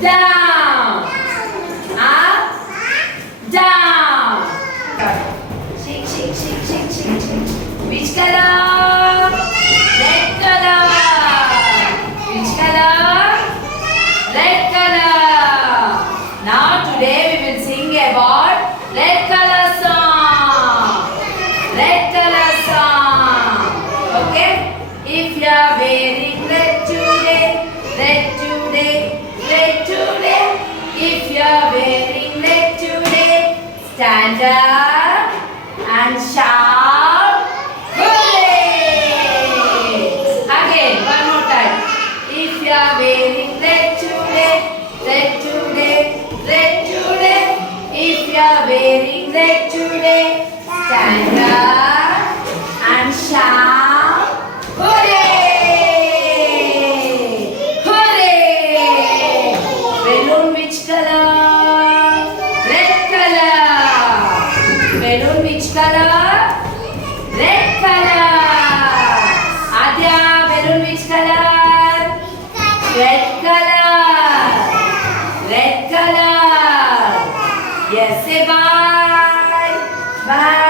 down, up, down. Shake, shake, shake, shake, shake, shake. Which color? Red color. Which color? Red color. Now today we will sing about red color song. Red color song. Okay? If you are wearing red today, red today, red today. If you are wearing red today, stand up and shout hooray! Again, one more time. If you are wearing red today, red today, red today. If you are wearing red today, stand up and shout hooray! Hooray! Balloon which color? Red color. Balloon which color? Red color. Adya, balloon which color? Red color. Red color. Yes, say bye. Bye.